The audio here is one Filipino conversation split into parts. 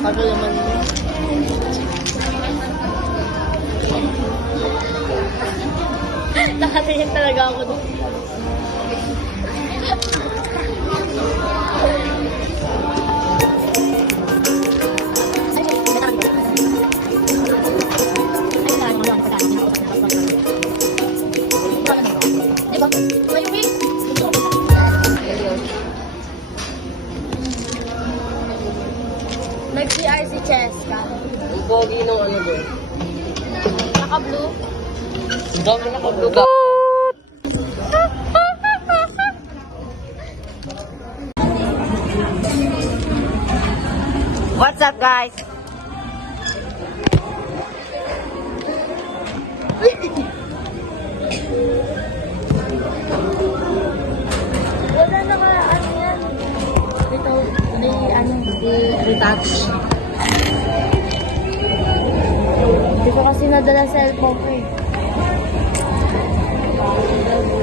Tagal naman mo. Nakatingin talaga ako doon. Nag-CR si Cheska. Ang pogi nung ano doon. Naka-blue. Ang dami naka-blue ka. What's up, guys? Wala na ka, ano yan? Ito, retouch. Hindi ko kasi nadala cellphone ko eh.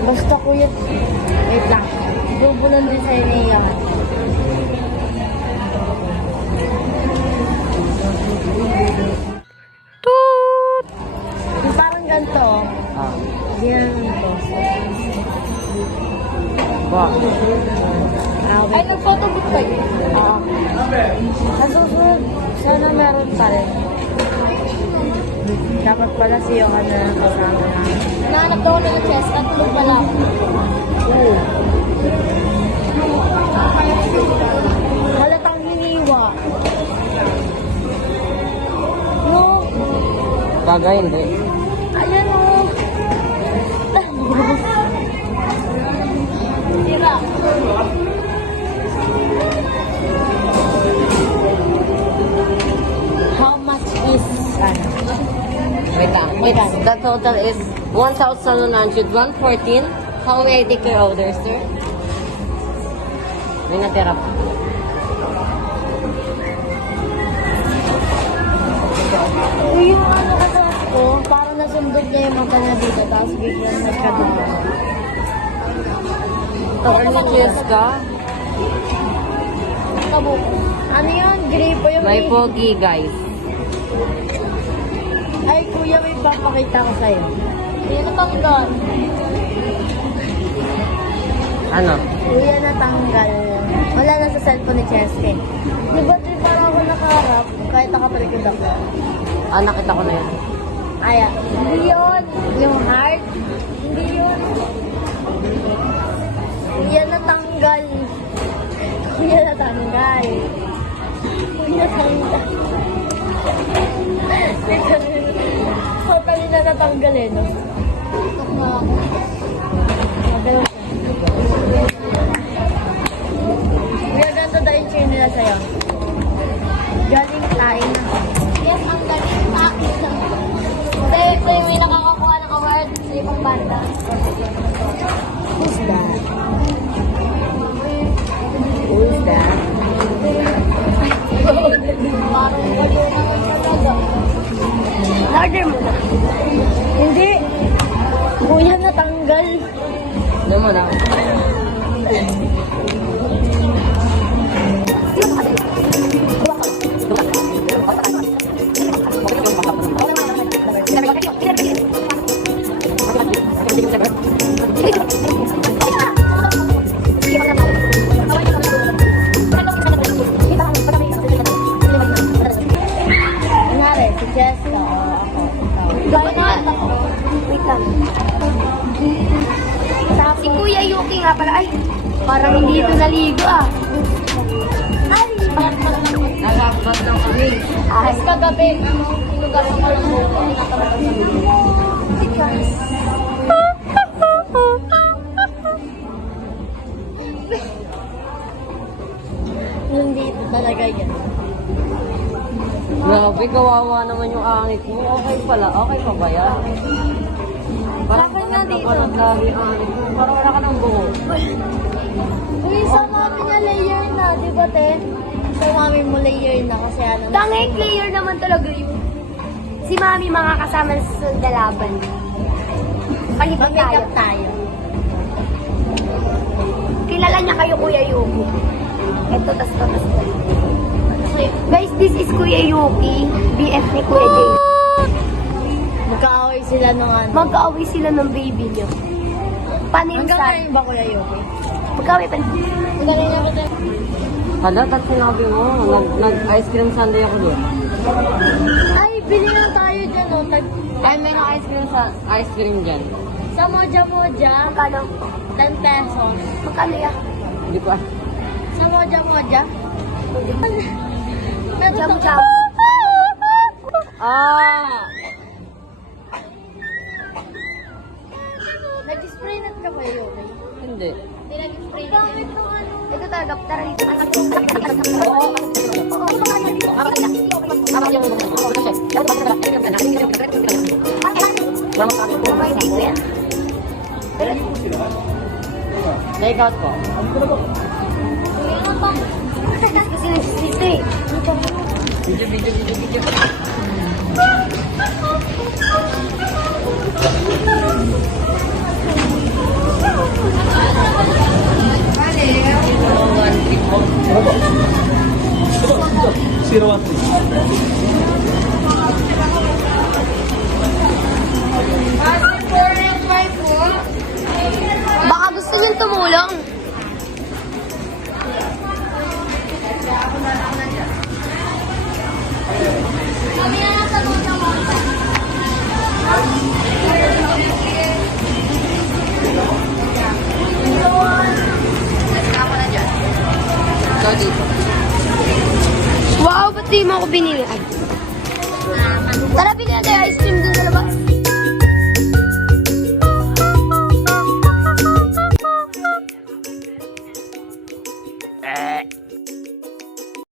Basta kuya, wait lang. Bubulan din sa inyo. Yung parang ganito, Ah. ginano to. Ba? Ay, nag-photobooth kayo? Oo. Sa susunod, sana meron pa rin. Dapat pala si Johan na kasama na. Nahanap daw na ng chest, natulog pa lang. Oo. Halatang hiniwa. No. Bagay, hindi. Ayan o. Diba? How much is Wait lang. The total is 1,114. How may I take your order, sir? May natira pa. Yung ano kasi ako, parang nasundot niya yung mata niya dito, tapos biglang nagkaduma. Ano ni Cheska? Kabuko. Ano yun? Gripo yung May pogi, guys. Ay, kuya, may papakita ko sa'yo. Kuya, natanggal. Ano? Kuya, natanggal. Wala na sa cellphone ni Cheske. Di ba di parang ako nakaharap kahit nakapalikod ako? Ah, nakita ko na yun. Ay, hindi yun. Yung heart. Hindi yun. Kuya, natanggal. Kuya, natanggal. Kuya, natanggal. Total na natanggal eh, no? Tok na ako. Magawa siya. Kuya, ganito dahil chain nila sa'yo. Galing tayo na. Yes, ang galing sa akin. Hindi, ito yung may nakakakuha ng award sa ibang banda. Who's that? Who's that? Parang walo naman talaga. Lagay mo na. Hindi. Kuya, natanggal. Ano mo lang? Nangyari, si Jessica. Gaya na ako. Wait lang. Tapos, Si Kuya Yuki nga pala, ay, parang hindi ito naligo ah. ay! Nalakbat lang kami. Ay, kagabi, sinugar ko lang mo. Hindi ito talaga yan. Grabe, kawawa naman yung angit mo. Okay pala. Okay pa ba yan? Parang Bakit nga dito? parang dami angit mo. Parang wala ka ng buhok. Uy, sa mami niya layer na, di ba te? Sa mami mo layer na kasi ano. Tangay player naman talaga yun. Si Mami mga kasama sa susunod na laban. Palibag tayo. Mag-makeup tayo. Kilala niya kayo Kuya Yuki. Ito, tas to, tas to. sa'yo. Guys, this is Kuya Yuki, BF ni Kuya Jay. Magkaaway sila nung ano. Mag-aaway sila ng baby niya. Paano yung Magkaaway sad? ba Kuya Yoki? Mag-aaway pa. Magaling na ba tayo? Hala, tapos sinabi mo, nag-ice cream sundae ako doon. Ay, bili na tayo dyan, oh. Ay, may ice cream dyan. Sa Moja Moja, Magkano? 10 pesos. Magkano yan? Hindi ko Sa Moja Moja. Meron Jamu sa... jamu. Ah! Nag-spray net ka Kuya Yoki? Hindi. Hindi nag-spray net. Gamit ng ano. Ito talaga, tara dito. Kamay dito yan. Take out ko. Kasi nagsisito eh. Video. Baka gusto niyong tumulong. Kami na lang sa Moja Moja. Ikaw dito. Wow, ba't di mo ako binili? Ay. Tara, bilhin natin ice cream.